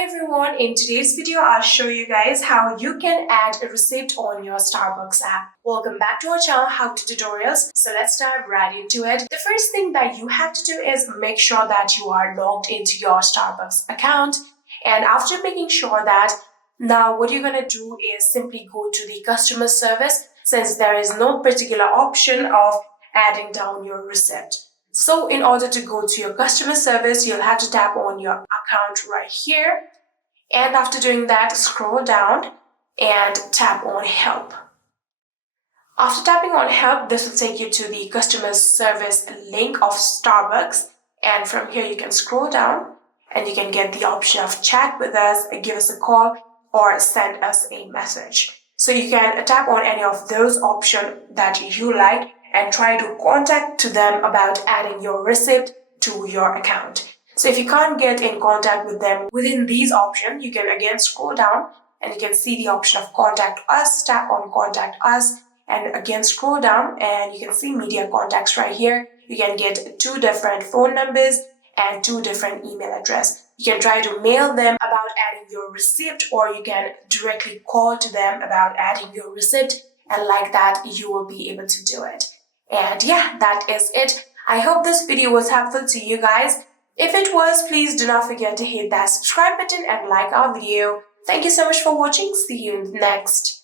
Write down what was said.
Hi everyone, in today's video I'll show you guys how you can add a receipt on your Starbucks app. Welcome back to our channel How To Tutorials. So let's dive right into it. The first thing that you have to do is make sure that you are logged into your Starbucks account, and after making sure that, now what you're going to do is simply go to the customer service, since there is no particular option of adding down your receipt. So in order to go to your customer service, you'll have to tap on your account right here. And after doing that, scroll down and tap on help. After tapping on help, this will take you to the customer service link of Starbucks. And from here, you can scroll down and you can get the option of chat with us, give us a call, or send us a message. So you can tap on any of those options that you like and try to contact to them about adding your receipt to your account. So if you can't get in contact with them within these options, you can again scroll down and you can see the option of contact us, tap on contact us, and again scroll down and you can see media contacts right here. You can get 2 different phone numbers and 2 different email addresses. You can try to mail them about adding your receipt, or you can directly call to them about adding your receipt, and like that you will be able to do it. And yeah, that is it. I hope this video was helpful to you guys. If it was, please do not forget to hit that subscribe button and like our video. Thank you so much for watching. See you in the next.